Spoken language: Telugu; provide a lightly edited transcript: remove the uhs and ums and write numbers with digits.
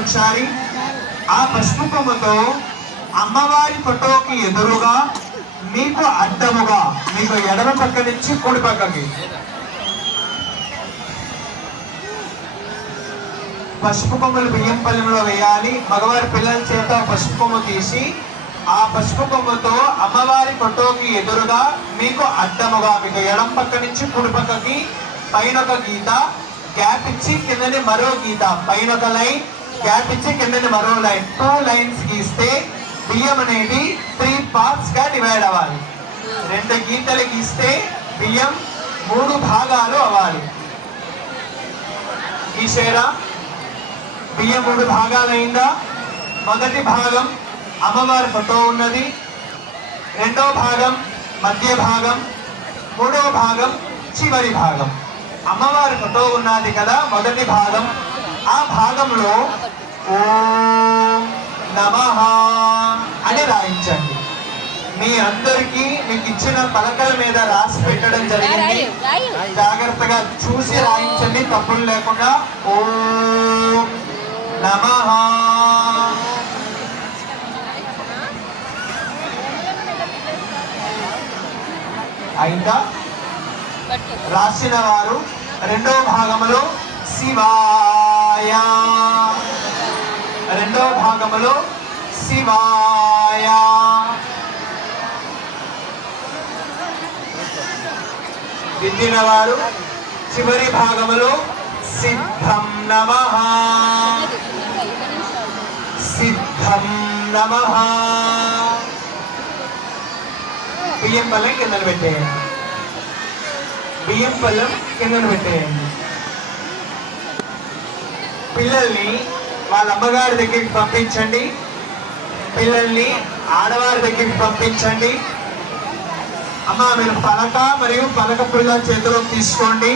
ఒకసారి. ఆ పసుపు కొమ్ముతో అమ్మవారి ఫోటోకి ఎదురుగా మీకు అడ్డముగా, మీకు ఎడమ పక్క నుంచి కుడి పక్కకి పసుపు కొమ్మలు బియ్యం పల్లెంలో వేయాలి. మగవారి పిల్లల చేత పసుపు కొమ్ము తీసి ఆ పసుపు కొమ్ముతో అమ్మవారి ఫోటోకి ఎదురుగా మీకు అడ్డముగా, మీకు ఎడం పక్క నుంచి కుడి పక్కకి పైన ఒక గీత గ్యాప్ ఇచ్చి కిందని మరో గీత, పైన ఒక లైన్ గ్యాప్ ఇచ్చి కిందని మరో లైన్, 2 లైన్స్ గీస్తే బియ్యం అనేది 3 పార్ట్స్ గా డివైడ్ అవ్వాలి. 2 గీతలు గీస్తే బియ్యం 3 భాగాలు అవ్వాలి. గీసేరా? బియ్యం 3 భాగాలైందా? మొదటి భాగం అమ్మవారి ఫోటో ఉన్నది, రెండో భాగం మధ్య భాగం, మూడవ భాగం చివరి భాగం. అమ్మవారి ఫోటో ఉన్నది కదా మొదటి భాగం, ఆ భాగంలో ఓం నమః అని రాయించండి. మీ అందరికీ మీకు ఇచ్చిన పలకల మీద రాసి పెట్టడం జరిగింది. జాగ్రత్తగా చూసి రాయించండి, తప్పులు లేకుండా. ఓం నమః. అయిందా? రాసిన వారు రెండవ భాగంలో శివాయ, రెండవ భాగంలో శివాయ, దిద్దిన వారు చివరి భాగంలో సిద్ధం నమః, సిద్ధం నమః. బియ్యం పల్లెం కిందను పెట్టేయండి, బియ్యం పళ్ళెం కిందను పెట్టేయండి. పిల్లల్ని వాళ్ళ అమ్మగారి దగ్గరికి పంపించండి, పిల్లల్ని ఆడవారి దగ్గరికి పంపించండి. అమ్మ మీరు పలక మరియు పలక పుల్ల చేతిలోకి తీసుకోండి.